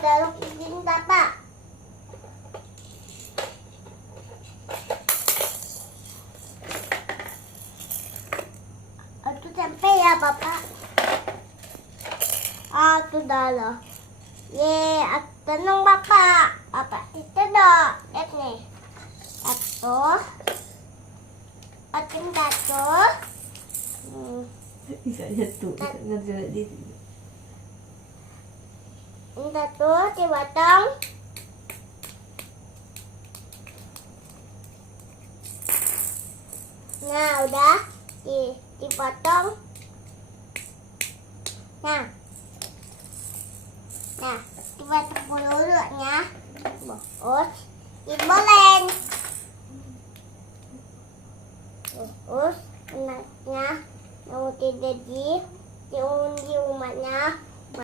taruh di sini Papa. Itu tempe ya Papa. Itu dah. Ye, tenang Papa. Papa itu dah. Lihat nih. Satu. Pakai satu. Bisa jatuh, bisa ngerjain di sini. Ini satu dipotong. Nah, udah dipotong. Nah, dipotong dulunya. Terus dibolen. Terus anaknya mau tidur di rumahnya.